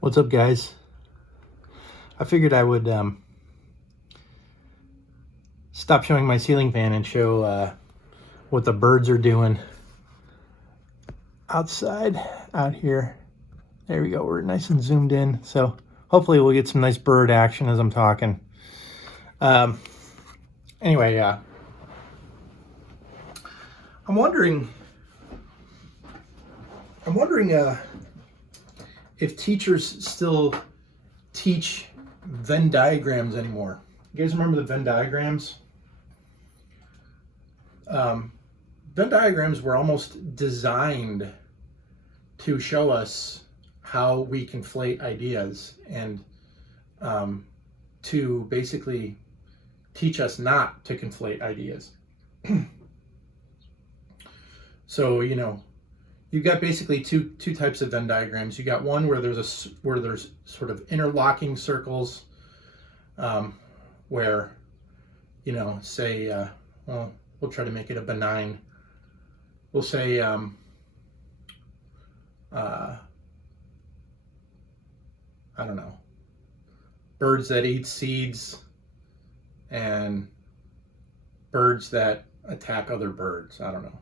What's up, guys? I figured I would stop showing my ceiling fan and show what the birds are doing outside out here. There we go. We're nice and zoomed in. So hopefully we'll get some nice bird action as I'm talking. Anyway, I'm wondering if teachers still teach Venn diagrams anymore. You guys remember the Venn diagrams? Venn diagrams were almost designed to show us how we conflate ideas and to basically teach us not to conflate ideas. So, you've got basically two types of Venn diagrams. You got one where there's sort of interlocking circles, where, say, well, we'll try to make it a benign. We'll say, I don't know, birds that eat seeds and birds that attack other birds. I don't know.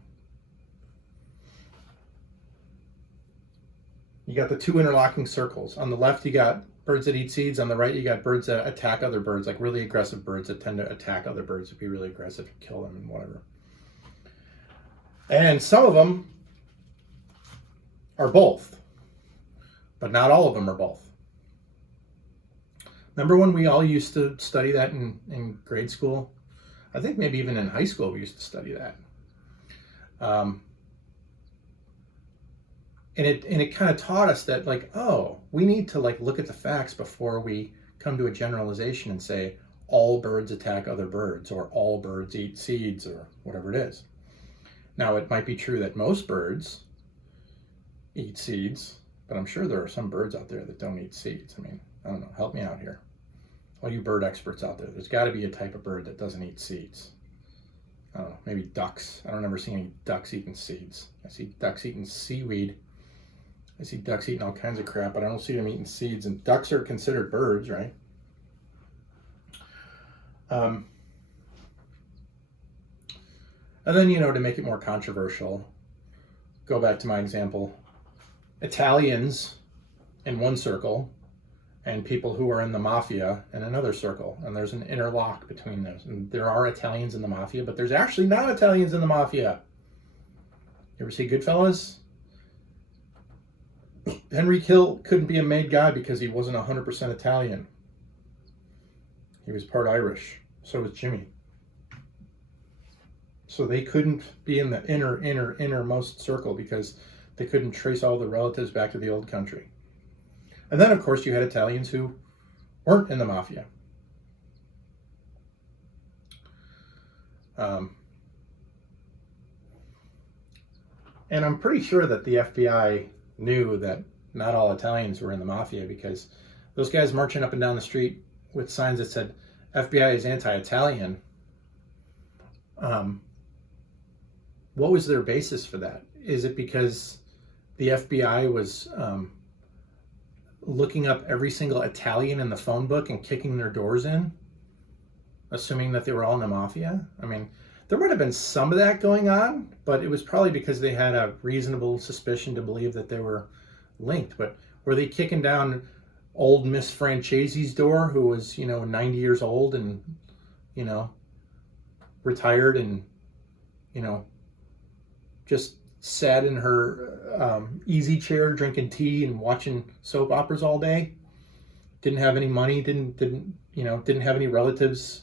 You got the two interlocking circles. On the left, you got birds that eat seeds. On the right, you got birds that attack other birds, like really aggressive birds that tend to attack other birds, be really aggressive, and kill them and whatever. And some of them are both, but not all of them are both. Remember when we all used to study that in grade school? I think maybe even in high school we used to study that. And it kind of taught us that, like, oh, we need to look at the facts before we come to a generalization and say all birds attack other birds or all birds eat seeds or whatever it is. Now, it might be true that most birds eat seeds, but I'm sure there are some birds out there that don't eat seeds. I mean, I don't know. Help me out here. All you bird experts out there, there's got to be a type of bird that doesn't eat seeds. I don't know, maybe ducks. I don't ever see any ducks eating seeds. I see ducks eating seaweed. I see ducks eating all kinds of crap, but I don't see them eating seeds. And ducks are considered birds, right? And then, to make it more controversial, go back to my example. Italians in one circle and people who are in the mafia in another circle. And there's an interlock between those. And there are Italians in the mafia, but there's actually not Italians in the mafia. You ever see Goodfellas? Henry Hill couldn't be a made guy because he wasn't 100% Italian. He was part Irish. So was Jimmy. So they couldn't be in the innermost circle because they couldn't trace all the relatives back to the old country. And then, of course, you had Italians who weren't in the mafia. And I'm pretty sure that the FBI knew that not all Italians were in the mafia, because those guys marching up and down the street with signs that said FBI is anti-Italian, what was their basis for that? Is it because the FBI was looking up every single Italian in the phone book and kicking their doors in, assuming that they were all in the mafia? I mean, there might have been some of that going on, but it was probably because they had a reasonable suspicion to believe that they were linked. But were they kicking down old Miss Francese's door, who was, 90 years old and, retired and, just sat in her easy chair drinking tea and watching soap operas all day? Didn't have any money, didn't have any relatives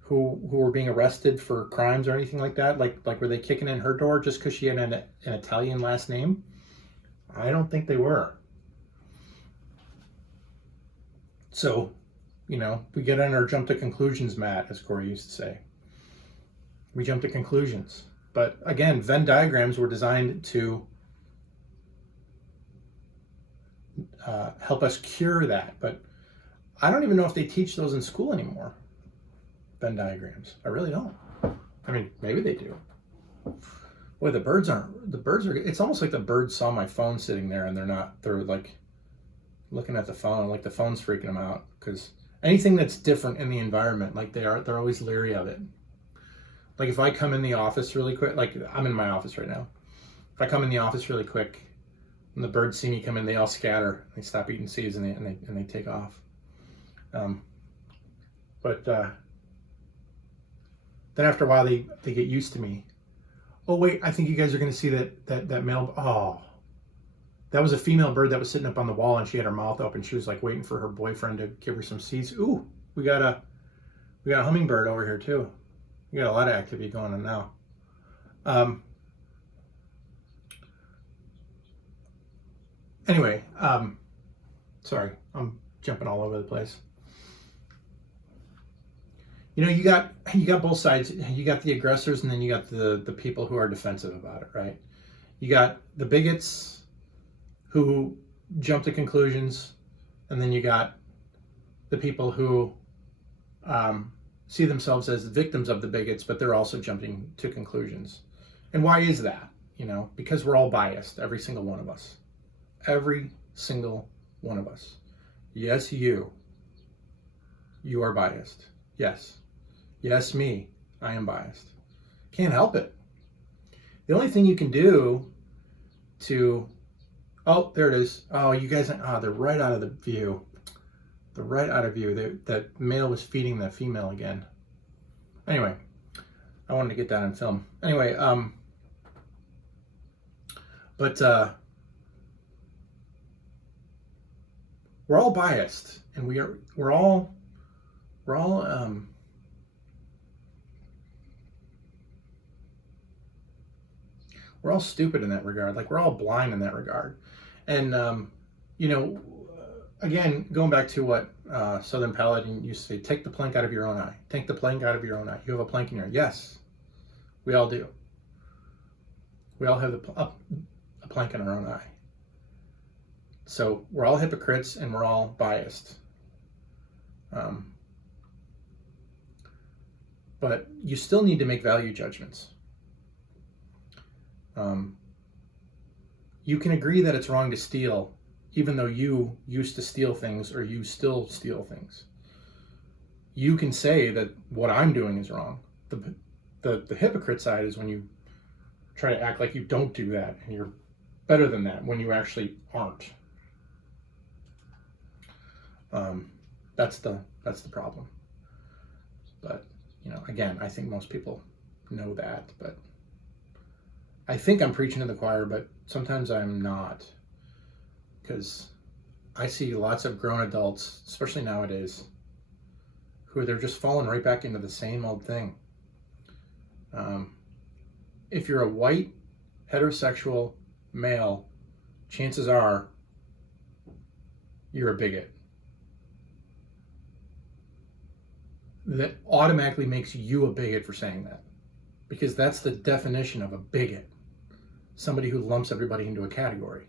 who were being arrested for crimes or anything like that? Like were they kicking in her door just because she had an Italian last name? I don't think they were. So, we get on our jump to conclusions mat, as Corey used to say. We jump to conclusions. But again, Venn diagrams were designed to help us cure that. But I don't even know if they teach those in school anymore. Venn diagrams. I really don't. I mean, maybe they do. Boy, the birds are, it's almost like the birds saw my phone sitting there and they're like looking at the phone, like the phone's freaking them out, because anything that's different in the environment, like they're always leery of it. Like if I come in the office really quick, like I'm in my office right now. If I come in the office really quick, and the birds see me come in, they all scatter. They stop eating seeds and they take off. But then after a while, they get used to me. Oh wait, I think you guys are going to see that male. Oh, that was a female bird that was sitting up on the wall, and she had her mouth open. She was like waiting for her boyfriend to give her some seeds. Ooh, we got a hummingbird over here too. We got a lot of activity going on now. Anyway, sorry, I'm jumping all over the place. You know, you got both sides. You got the aggressors, and then you got the people who are defensive about it, right? You got the bigots who jump to conclusions, and then you got the people who see themselves as victims of the bigots, but they're also jumping to conclusions. And why is that? You know, because we're all biased, every single one of us. Every single one of us. Yes, you are biased. Yes, me, I am biased. Can't help it. The only thing you can do to, oh, there it is. Oh, you guys, they're right out of the view. They're right out of view. That male was feeding that female again. Anyway, I wanted to get that on film. Anyway, we're all biased, and we're all stupid in that regard. Like we're all blind in that regard. And you know, again, going back to what Southern Paladin used to say, take the plank out of your own eye. Take the plank out of your own eye. You have a plank in your eye. Yes, we all do. We all have a plank in our own eye. So we're all hypocrites and we're all biased. But you still need to make value judgments. You can agree that it's wrong to steal, even though you used to steal things or you still steal things. You can say that what I'm doing is wrong. The hypocrite side is when you try to act like you don't do that and you're better than that when you actually aren't. That's the problem. But, you know, again, I think most people know that, but I think I'm preaching to the choir, but sometimes I'm not, because I see lots of grown adults, especially nowadays, who they're just falling right back into the same old thing. If you're a white, heterosexual male, chances are you're a bigot. That automatically makes you a bigot for saying that, because that's the definition of a bigot. Somebody who lumps everybody into a category.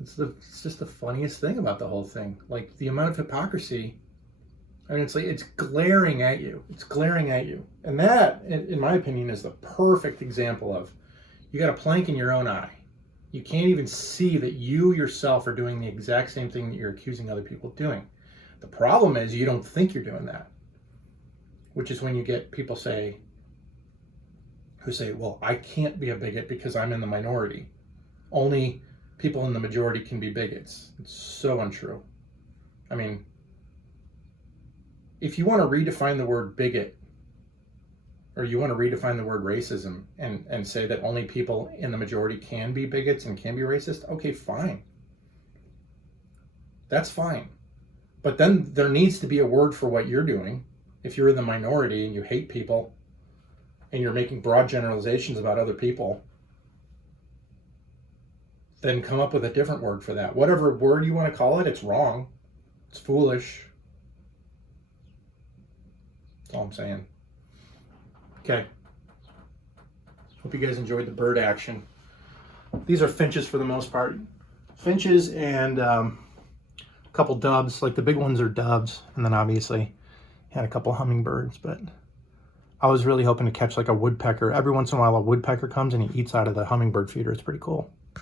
It's just the funniest thing about the whole thing. Like the amount of hypocrisy. I mean, it's like it's glaring at you. It's glaring at you, and that, in my opinion, is the perfect example of you got a plank in your own eye. You can't even see that you yourself are doing the exact same thing that you're accusing other people of doing. The problem is you don't think you're doing that, which is when you get people who say, well, I can't be a bigot because I'm in the minority. Only people in the majority can be bigots. It's so untrue. I mean, if you want to redefine the word bigot, or you want to redefine the word racism and say that only people in the majority can be bigots and can be racist, okay, fine. That's fine. But then there needs to be a word for what you're doing. If you're in the minority and you hate people and you're making broad generalizations about other people, then come up with a different word for that. Whatever word you want to call it, it's wrong. It's foolish. That's all I'm saying. Okay. Hope you guys enjoyed the bird action. These are finches for the most part. Finches and a couple doves. Like the big ones are doves. And then obviously had a couple hummingbirds. But I was really hoping to catch like a woodpecker. Every once in a while, a woodpecker comes and he eats out of the hummingbird feeder. It's pretty cool.